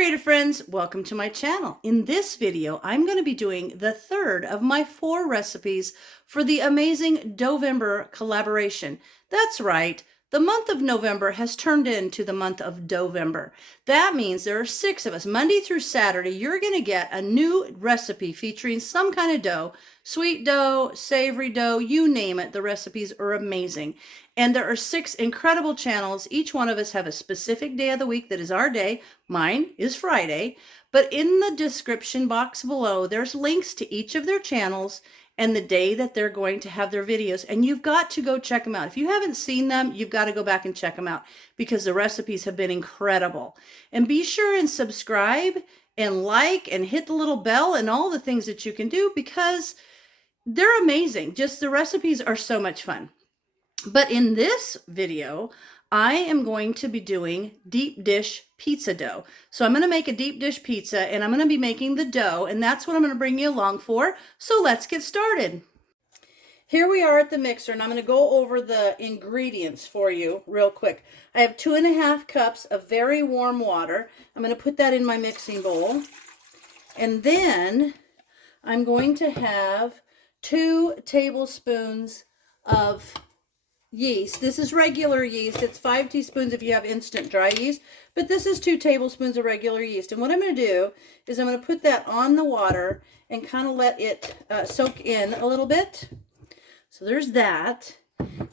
creative friends, welcome to my channel. In this video, I'm going to be doing the third of my 4 recipes for the amazing DoughVember collaboration. That's right, the month of November has turned into the month of DoughVember. That means there are 6 of us. Monday through Saturday, you're going to get a new recipe featuring some kind of dough. Sweet dough, savory dough, you name it. The recipes are amazing. And there are 6 incredible channels. Each one of us have a specific day of the week that is our day. Mine is Friday. But in the description box below, there's links to each of their channels and the day that they're going to have their videos. And you've got to go check them out. If you haven't seen them, you've got to go back and check them out because the recipes have been incredible. And be sure and subscribe and like and hit the little bell and all the things that you can do because they're amazing. Just the recipes are so much fun. But in this video, I am going to be doing deep dish pizza dough. So I'm going to make a deep dish pizza and I'm going to be making the dough, and that's what I'm going to bring you along for. So let's get started. Here we are at the mixer, and I'm going to go over the ingredients for you real quick. I have 2½ cups of very warm water. I'm going to put that in my mixing bowl. And then I'm going to have 2 tablespoons of yeast. This is regular yeast. It's 5 teaspoons if you have instant dry yeast, but this is 2 tablespoons of regular yeast. And what I'm going to do is I'm going to put that on the water and kind of let it soak in a little bit. So there's that.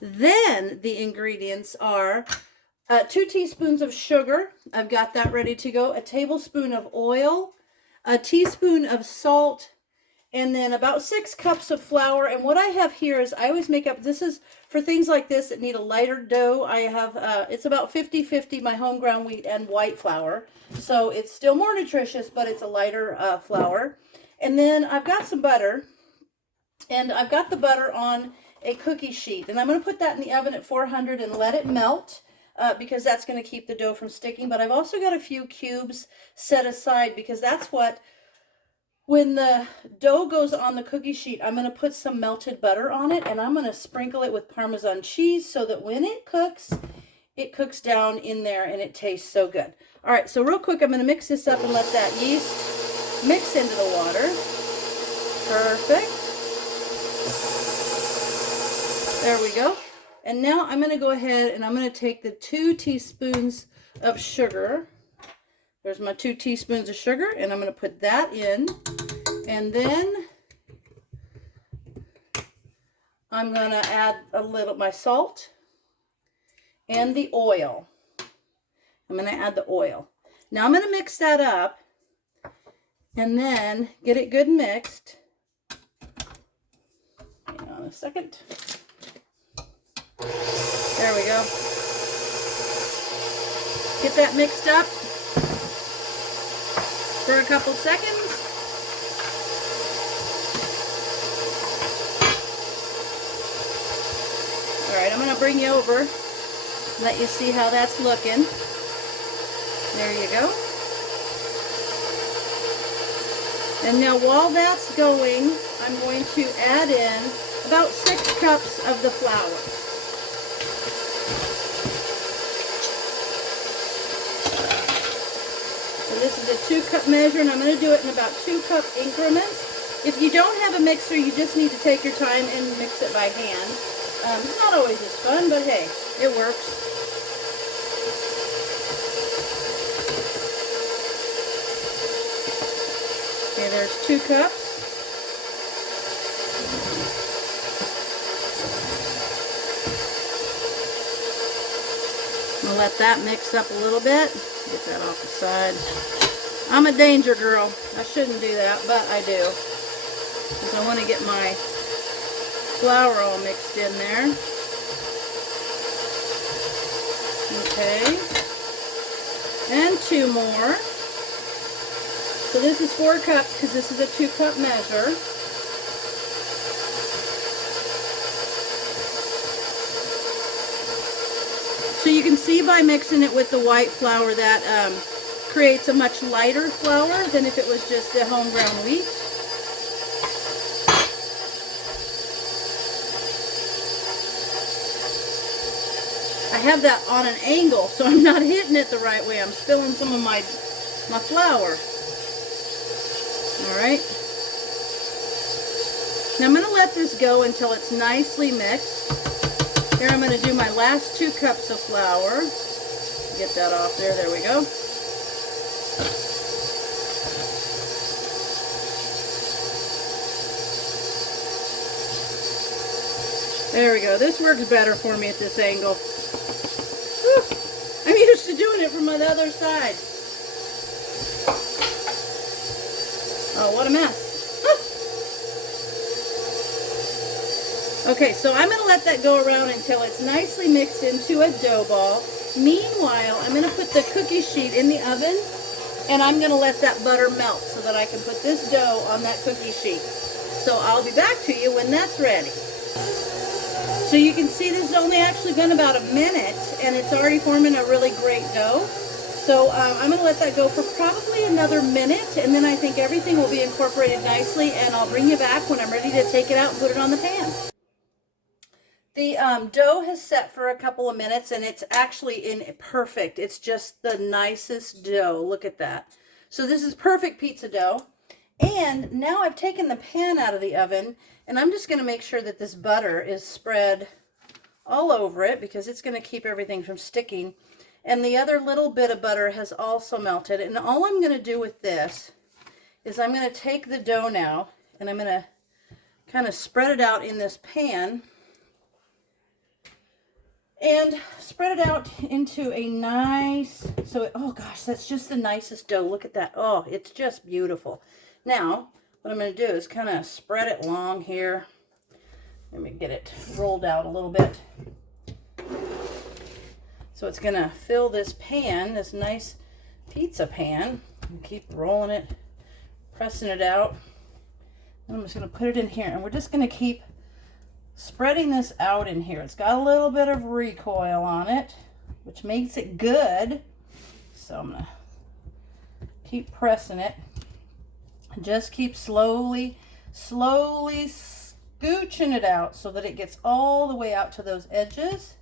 Then the ingredients are 2 teaspoons of sugar. I've got that ready to go. A tablespoon of oil, a teaspoon of salt, and then about 6 cups of flour. And what I have here is I always make up, this is for things like this that need a lighter dough. I have, it's about 50-50 my home ground wheat and white flour. So it's still more nutritious, but it's a lighter flour. And then I've got some butter. And I've got the butter on a cookie sheet. And I'm going to put that in the oven at 400 and let it melt because that's going to keep the dough from sticking. But I've also got a few cubes set aside because that's what, when the dough goes on the cookie sheet, I'm going to put some melted butter on it, and I'm going to sprinkle it with Parmesan cheese so that when it cooks down in there and it tastes so good. All right, so real quick, I'm going to mix this up and let that yeast mix into the water. Perfect. There we go. And now I'm going to go ahead and I'm going to take the 2 teaspoons of sugar. There's my 2 teaspoons of sugar, and I'm going to put that in. And then I'm going to add a little, my salt and the oil. I'm going to add the oil. Now I'm going to mix that up and then get it good mixed. Hang on a second. There we go. Get that mixed up for a couple seconds. All right, I'm going to bring you over, let you see how that's looking. There you go. And now while that's going, I'm going to add in about 6 cups of the flour. This is a 2-cup measure, and I'm going to do it in about 2-cup increments. If you don't have a mixer, you just need to take your time and mix it by hand. It's not always as fun, but hey, it works. Okay, there's 2 cups. I'm going to let that mix up a little bit. Get that off the side. I'm a danger girl. I shouldn't do that, but I do. Because I want to get my flour all mixed in there. Okay. And 2 more. So this is 4 cups because this is a 2-cup measure. So you can see by mixing it with the white flour that creates a much lighter flour than if it was just the home ground wheat. I have that on an angle, so I'm not hitting it the right way. I'm spilling some of my my flour. All right. Now I'm going to let this go until it's nicely mixed. Here I'm going to do my last 2 cups of flour. Get that off there. There we go. There we go. This works better for me at this angle. Whew. I'm used to doing it from the other side. Oh, what a mess. Okay, so I'm going to let that go around until it's nicely mixed into a dough ball. Meanwhile, I'm going to put the cookie sheet in the oven, and I'm going to let that butter melt so that I can put this dough on that cookie sheet. So I'll be back to you when that's ready. So you can see this has only actually been about a minute, and it's already forming a really great dough. So I'm going to let that go for probably another minute, and then I think everything will be incorporated nicely, and I'll bring you back when I'm ready to take it out and put it on the pan. The dough has set for a couple of minutes, and it's actually in perfect. It's just the nicest dough. Look at that. So this is perfect pizza dough. And now I've taken the pan out of the oven, and I'm just going to make sure that this butter is spread all over it because it's going to keep everything from sticking. And the other little bit of butter has also melted. And all I'm going to do with this is I'm going to take the dough now, and I'm going to kind of spread it out in this pan. And spread it out into a nice, oh gosh, that's just the nicest dough. Look at that. Oh, it's just beautiful. Now, what I'm going to do is kind of spread it long here. Let me get it rolled out a little bit. So it's going to fill this pan, this nice pizza pan. And keep rolling it, pressing it out. And I'm just going to put it in here. And we're just going to keep spreading this out in here. It's got a little bit of recoil on it, which makes it good. So I'm going to keep pressing it. And just keep slowly scooching it out so that it gets all the way out to those edges.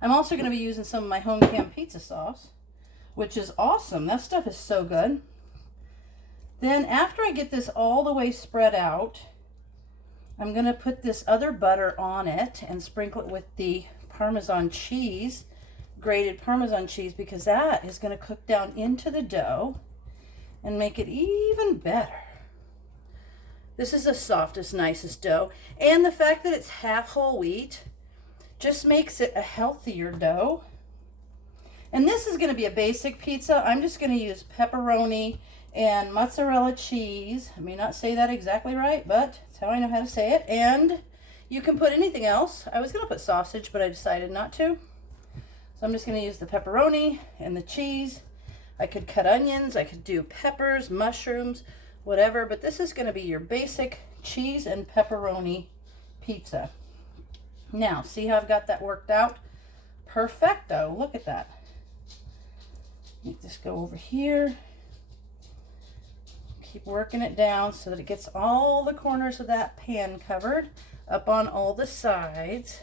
I'm also going to be using some of my home canned pizza sauce, which is awesome. That stuff is so good. Then after I get this all the way spread out, I'm going to put this other butter on it and sprinkle it with the Parmesan cheese, grated Parmesan cheese, because that is going to cook down into the dough and make it even better. This is the softest, nicest dough. And the fact that it's half whole wheat just makes it a healthier dough. And this is going to be a basic pizza. I'm just going to use pepperoni and mozzarella cheese. I may not say that exactly right, but that's how I know how to say it. And you can put anything else. I was going to put sausage, but I decided not to. So I'm just going to use the pepperoni and the cheese. I could cut onions, I could do peppers, mushrooms, whatever, but this is going to be your basic cheese and pepperoni pizza. Now, see how I've got that worked out? Perfecto. Look at that. Let me just go over here. Keep working it down so that it gets all the corners of that pan covered up on all the sides.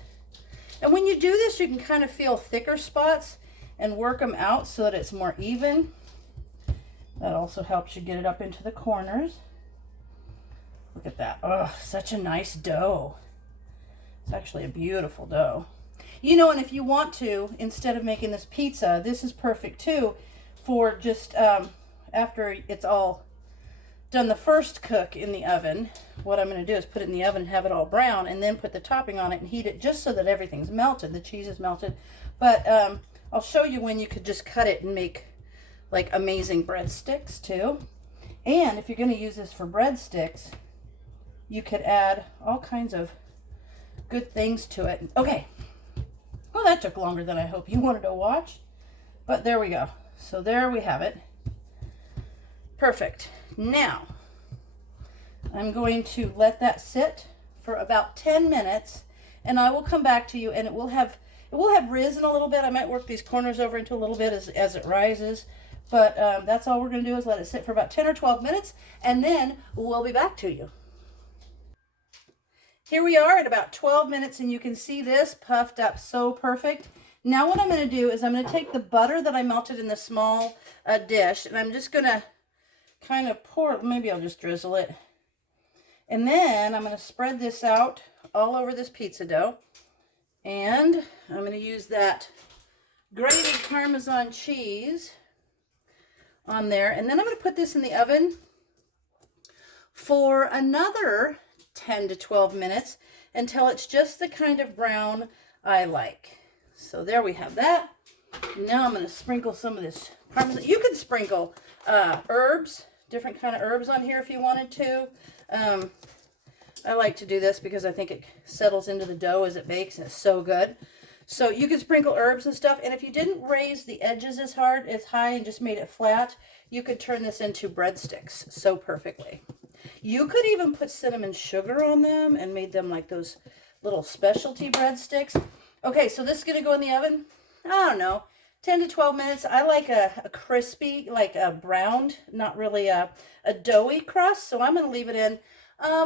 And when you do this, you can kind of feel thicker spots and work them out so that it's more even. That also helps you get it up into the corners. Look at that. Oh, such a nice dough. It's actually a beautiful dough. You know, and if you want to, instead of making this pizza, this is perfect too for just after it's all done the first cook in the oven. What I'm going to do is put it in the oven and have it all brown, and then put the topping on it and heat it just so that everything's melted. The cheese is melted. But I'll show you when you could just cut it and make like amazing breadsticks too. And if you're going to use this for breadsticks, you could add all kinds of good things to it. Okay. Well, that took longer than I hope you wanted to watch. But there we go. So there we have it. Perfect. Now, I'm going to let that sit for about 10 minutes, and I will come back to you, and it will have risen a little bit. I might work these corners over into a little bit as it rises, but that's all we're going to do is let it sit for about 10 or 12 minutes, and then we'll be back to you. Here we are at about 12 minutes, and you can see this puffed up so perfect. Now what I'm going to do is I'm going to take the butter that I melted in the small dish, and I'm just going to kind of pour, maybe I'll just drizzle it. And then I'm going to spread this out all over this pizza dough. And I'm going to use that grated Parmesan cheese on there. And then I'm going to put this in the oven for another 10 to 12 minutes until it's just the kind of brown I like. So there we have that. Now I'm going to sprinkle some of this Parmesan. You could sprinkle herbs, different kind of herbs on here if you wanted to. I like to do this because I think it settles into the dough as it bakes, and it's so good. So you could sprinkle herbs and stuff, and if you didn't raise the edges as high and just made it flat, you could turn this into breadsticks so perfectly. You could even put cinnamon sugar on them and made them like those little specialty breadsticks. Okay, so this is going to go in the oven, I don't know, 10 to 12 minutes. I like a crispy, like a browned, not really a doughy crust, so I'm going to leave it in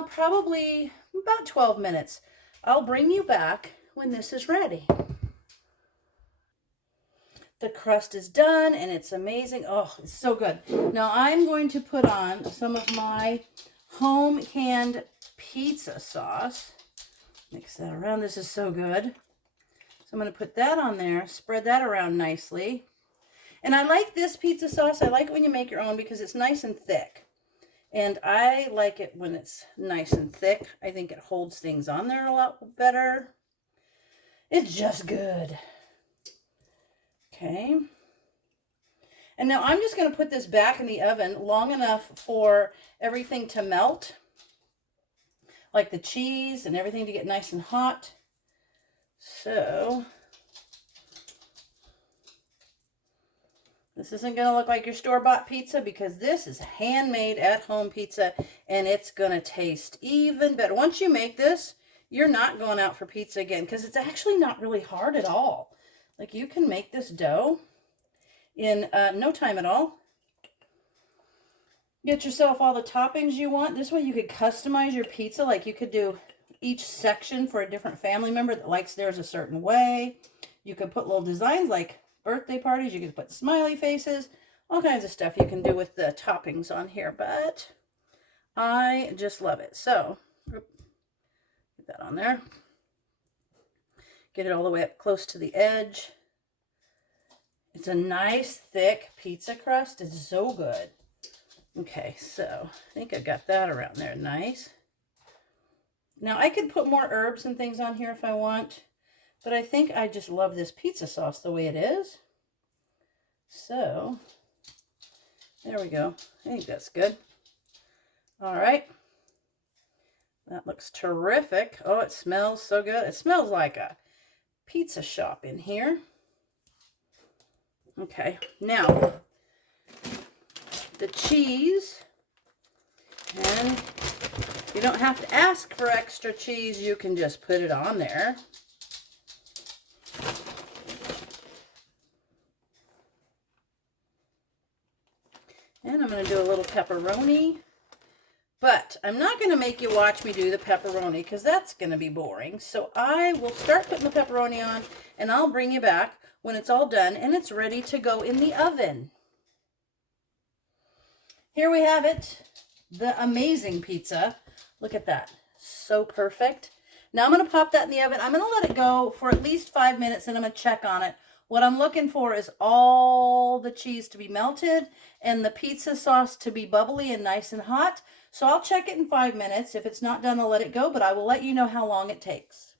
probably about 12 minutes. I'll bring you back when this is ready. The crust is done and it's amazing. Oh, it's so good. Now I'm going to put on some of my home canned pizza sauce. Mix that around. This is so good. So I'm going to put that on there, spread that around nicely. And I like this pizza sauce. I like it when you make your own because it's nice and thick. And I like it when it's nice and thick. I think it holds things on there a lot better. It's just good. Okay. And now I'm just going to put this back in the oven long enough for everything to melt. Like the cheese and everything to get nice and hot. So, this isn't going to look like your store-bought pizza because this is handmade at-home pizza and it's going to taste even better. Once you make this, you're not going out for pizza again because it's actually not really hard at all. Like you can make this dough in no time at all. Get yourself all the toppings you want. This way you could customize your pizza. Like you could do each section for a different family member that likes theirs a certain way. You could put little designs like birthday parties. You could put smiley faces, all kinds of stuff you can do with the toppings on here. But I just love it. So get that on there. Get it all the way up close to the edge. It's a nice thick pizza crust. It's so good. Okay, so I think I got that around there nice. Now I could put more herbs and things on here if I want, but I think I just love this pizza sauce the way it is. So there we go. I think that's good. All right. That looks terrific. Oh, it smells so good. It smells like a pizza shop in here. Okay, now the cheese, and you don't have to ask for extra cheese, you can just put it on there. And I'm going to do a little pepperoni, but I'm not going to make you watch me do the pepperoni because that's going to be boring. So I will start putting the pepperoni on and I'll bring you back when it's all done and it's ready to go in the oven. Here we have it, the amazing pizza. Look at that, so perfect. Now I'm going to pop that in the oven. I'm going to let it go for at least 5 minutes and I'm going to check on it. What I'm looking for is all the cheese to be melted and the pizza sauce to be bubbly and nice and hot. So I'll check it in 5 minutes. If it's not done, I'll let it go, but I will let you know how long it takes.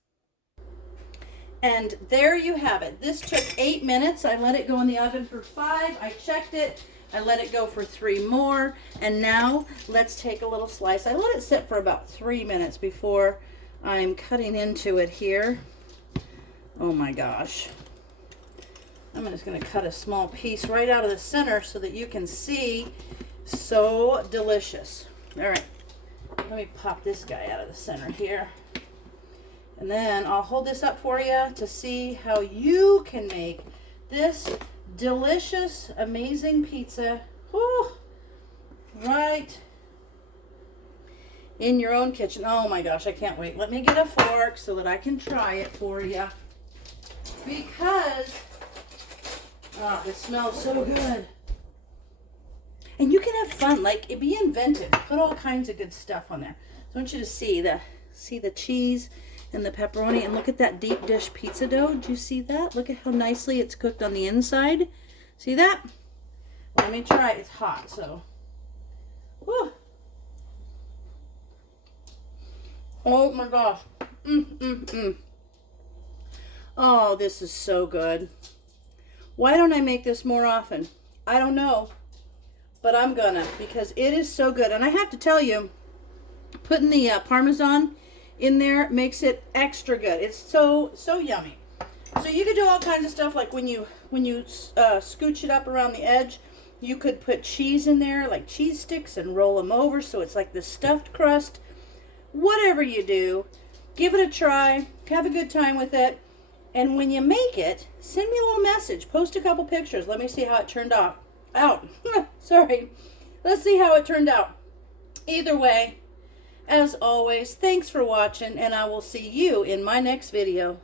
And there you have it. This took 8 minutes. I let it go in the oven for 5. I checked it. I let it go for 3 more. And now let's take a little slice. I let it sit for about 3 minutes before I'm cutting into it here. Oh my gosh. I'm just going to cut a small piece right out of the center so that you can see. So delicious. All right. Let me pop this guy out of the center here. And then I'll hold this up for you to see how you can make this delicious, amazing pizza. Whew, right in your own kitchen. Oh my gosh, I can't wait. Let me get a fork so that I can try it for you. because it smells so good. And you can have fun, like be inventive. Put all kinds of good stuff on there. So I want you to see the cheese and the pepperoni, and look at that deep dish pizza dough. Did you see that? Look at how nicely it's cooked on the inside. See that? Well, let me try. It's hot, so. Whew. Oh my gosh. Oh, this is so good. Why don't I make this more often? I don't know. But I'm gonna, because it is so good. And I have to tell you, putting the Parmesan in there makes it extra good. It's so yummy. So you could do all kinds of stuff, like when you scooch it up around the edge, you could put cheese in there, like cheese sticks, and roll them over so it's like the stuffed crust. Whatever you do, give it a try. Have a good time with it. And when you make it, send me a little message. Post a couple pictures. Let me see how it turned out. Sorry. Let's see how it turned out. Either way, as always, thanks for watching, and I will see you in my next video.